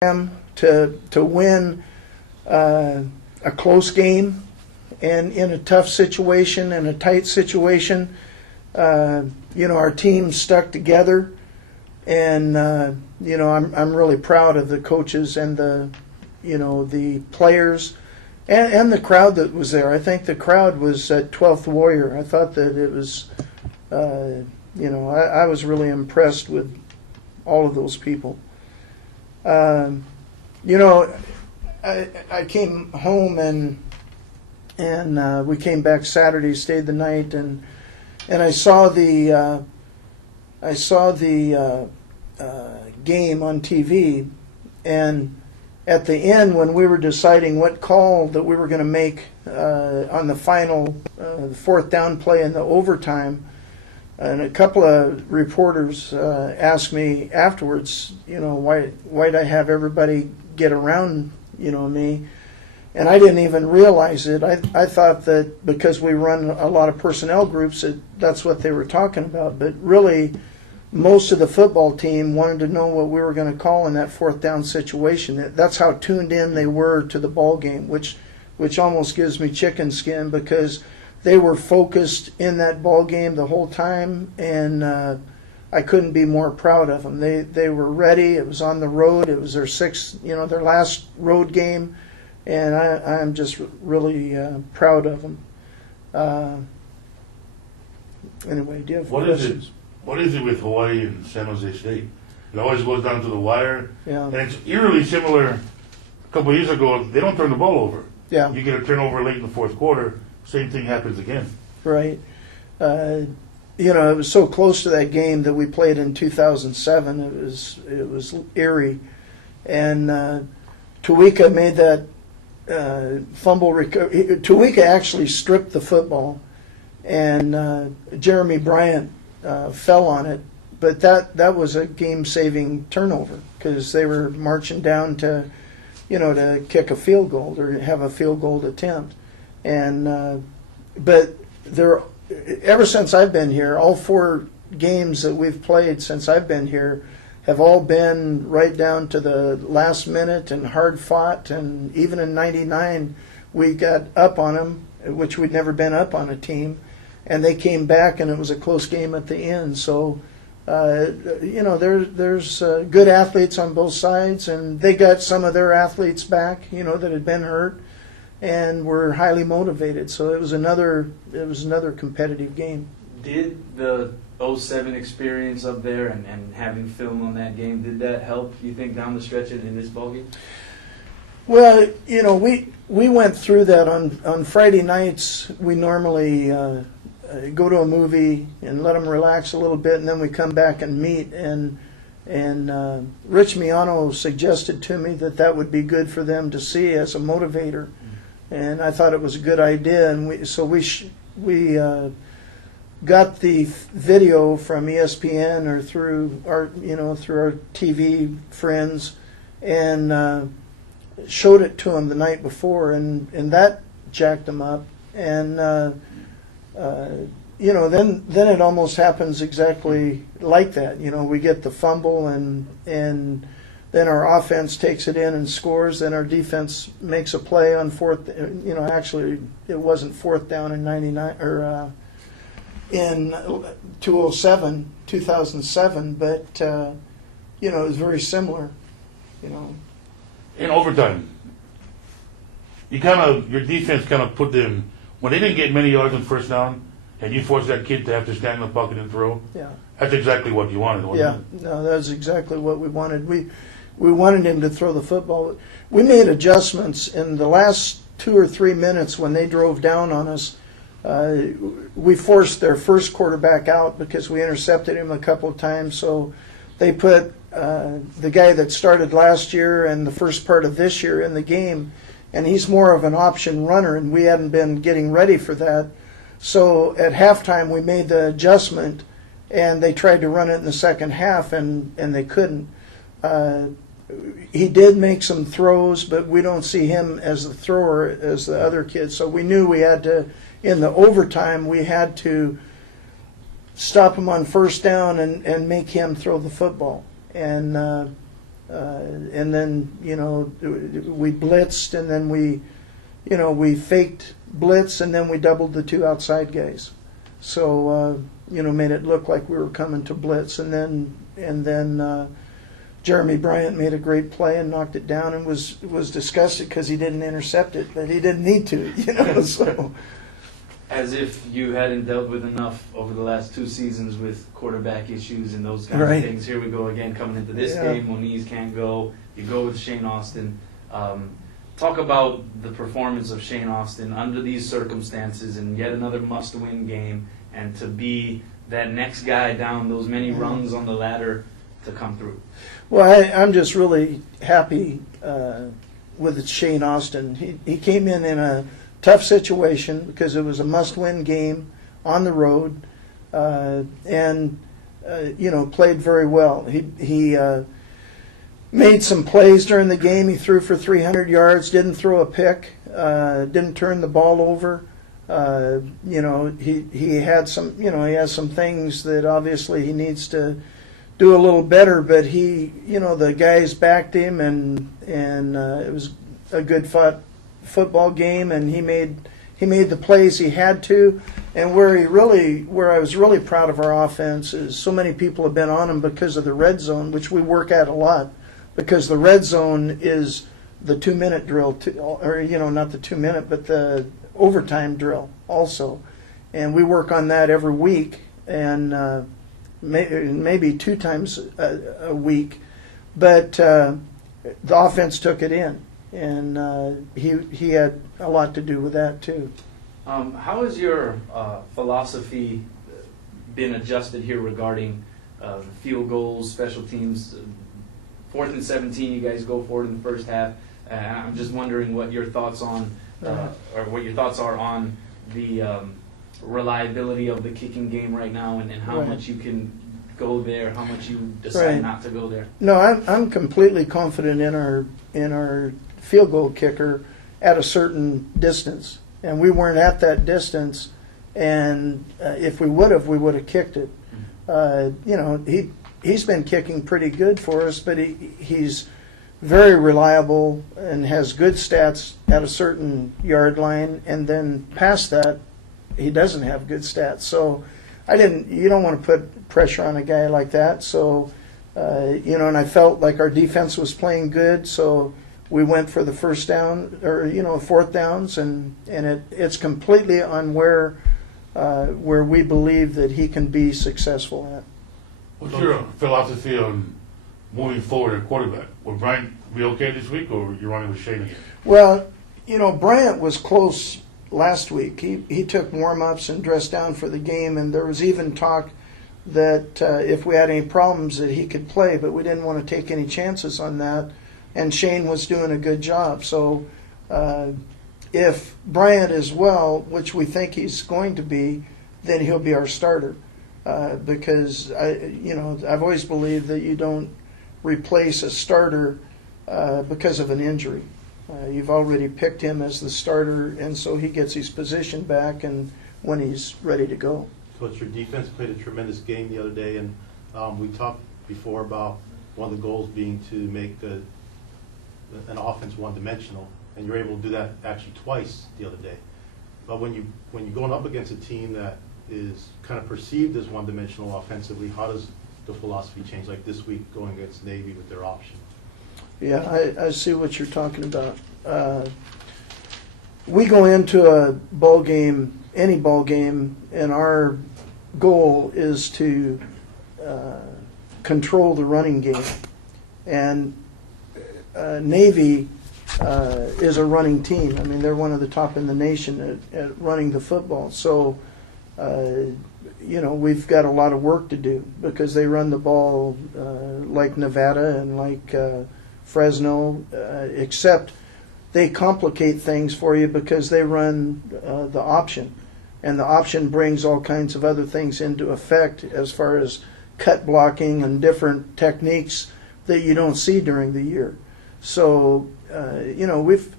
to win a close game and in a tough situation, in a tight situation. Our team stuck together, and I'm really proud of the coaches and the players and the crowd that was there. I think the crowd was at 12th Warrior. I thought that it was, I was really impressed with all of those people. I came home and we came back Saturday, stayed the night, and I saw the game on TV, and at the end when we were deciding what call that we were going to make on the final fourth down play in the overtime, and a couple of reporters asked me afterwards, why'd I have everybody get around, me? And I didn't even realize it. I thought that because we run a lot of personnel groups, that's what they were talking about. But really, most of the football team wanted to know what we were going to call in that fourth down situation. That's how tuned in they were to the ball game, which almost gives me chicken skin, because they were focused in that ball game the whole time, and I couldn't be more proud of them. They were ready. It was on the road. It was their last road game, and I'm just really proud of them. Anyway, do you have questions? What is it with Hawaii and San Jose State? It always goes down to the wire. Yeah. And it's eerily similar. A couple of years ago, they don't turn the ball over. Yeah. You get a turnover late in the fourth quarter, same thing happens again. Right. It was so close to that game that we played in 2007. It was eerie. And Tuika made that fumble recovery. Tuika actually stripped the football, and Jeremy Bryant fell on it. But that was a game-saving turnover, because they were marching down to kick a field goal or have a field goal attempt. And but ever since I've been here, all 4 games that we've played since I've been here have all been right down to the last minute and hard fought. And even in '99, we got up on them, which we'd never been up on a team, and they came back, and it was a close game at the end. So there's good athletes on both sides, and they got some of their athletes back, that had been hurt, and were highly motivated. So it was another competitive game. Did the 07 experience up there and having film on that game, did that help, you think, down the stretch in this ballgame? Well, we went through that on Friday nights. We normally go to a movie and let them relax a little bit, and then we come back and meet. And Rich Miano suggested to me that would be good for them to see as a motivator, and I thought it was a good idea. And we got the video from ESPN or through our TV friends, and showed it to them the night before, and that jacked them up. And then it almost happens exactly like that. We get the fumble, and then our offense takes it in and scores. Then our defense makes a play on fourth. Actually, it wasn't fourth down in '99 or in 2007, but it was very similar. In overtime, your defense kind of put them, when they didn't get many yards on first down, and you forced that kid to have to stand in the pocket and throw. Yeah. That's exactly what you wanted, wasn't it? No, that's exactly what we wanted. We wanted him to throw the football. We made adjustments in the last 2 or 3 minutes when they drove down on us. We forced their first quarterback out because we intercepted him a couple of times. So they put the guy that started last year and the first part of this year in the game, and he's more of an option runner, and we hadn't been getting ready for that. So at halftime we made the adjustment, and they tried to run it in the second half, and they couldn't. He did make some throws, but we don't see him as the thrower as the other kids. So we knew we had to, in the overtime, we had to stop him on first down and make him throw the football. And And then, we blitzed, and then we faked blitz, and then we doubled the two outside guys. So, made it look like we were coming to blitz. And then Jeremy Bryant made a great play and knocked it down, and was disgusted because he didn't intercept it, but he didn't need to, so. As if you hadn't dealt with enough over the last 2 seasons with quarterback issues and those kinds Right. of things. Here we go again, coming into this game. Moniz can't go. You go with Shane Austin. Talk about the performance of Shane Austin under these circumstances and yet another must-win game, and to be that next guy down those many rungs on the ladder to come through. Well, I'm just really happy with Shane Austin. He came in a tough situation because it was a must-win game on the road, and played very well. He made some plays during the game. He threw for 300 yards, didn't throw a pick, didn't turn the ball over. He had some, he has some things that obviously he needs to do a little better, but the guys backed him, and it was a good football game, and he made the plays he had to. And where I was really proud of our offense is so many people have been on him because of the red zone, which we work at a lot, because the red zone is the 2-minute drill, or not the 2-minute, but the overtime drill also, and we work on that every week, and maybe 2 times a week, but the offense took it in, and he had a lot to do with that too. How has your philosophy been adjusted here regarding field goals, special teams? 4th and 17, you guys go for it in the first half. I'm just wondering what your thoughts on, or what your thoughts are on the reliability of the kicking game right now, and how much you can go there, how much you decide not to go there. No, I'm completely confident in our field goal kicker at a certain distance, and we weren't at that distance. And if we would have kicked it. He's been kicking pretty good for us, but he's very reliable and has good stats at a certain yard line, and then past that, he doesn't have good stats. So you don't want to put pressure on a guy like that. So, and I felt like our defense was playing good, so we went for the first down, or 4th downs, and it's completely on where we believe that he can be successful at. What's your philosophy on moving forward at quarterback? Will Bryant be okay this week, or you're running with Shane again? Well, Bryant was close last week. He took warm-ups and dressed down for the game, and there was even talk that if we had any problems that he could play, but we didn't want to take any chances on that, and Shane was doing a good job. So if Bryant is well, which we think he's going to be, then he'll be our starter. Because I've always believed that you don't replace a starter because of an injury. You've already picked him as the starter, and so he gets his position back and when he's ready to go. Coach, your defense played a tremendous game the other day, and we talked before about one of the goals being to make an offense one-dimensional, and you're able to do that actually twice the other day. But when you're going up against a team that is kind of perceived as one-dimensional offensively, how does the philosophy change, like this week going against Navy with their option? Yeah, I see what you're talking about. We go into a ball game, any ball game, and our goal is to control the running game. And Navy is a running team. I mean, they're one of the top in the nation at running the football. So, we've got a lot of work to do because they run the ball like Nevada and like Fresno, except they complicate things for you because they run the option. And the option brings all kinds of other things into effect as far as cut blocking and different techniques that you don't see during the year. So, we've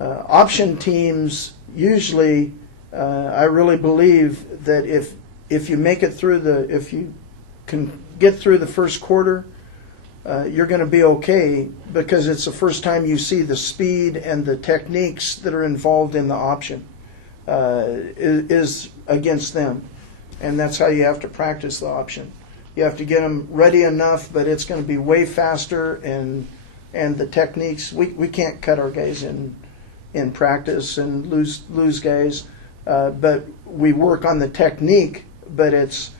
option teams usually, I really believe that if you make it through if you can get through the first quarter, you're going to be okay because it's the first time you see the speed and the techniques that are involved in the option is against them. And that's how you have to practice the option. You have to get them ready enough, but it's going to be way faster, and the techniques, we can't cut our guys in practice and lose guys, but we work on the technique, but it's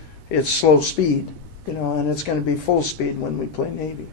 slow speed, and it's going to be full speed when we play Navy.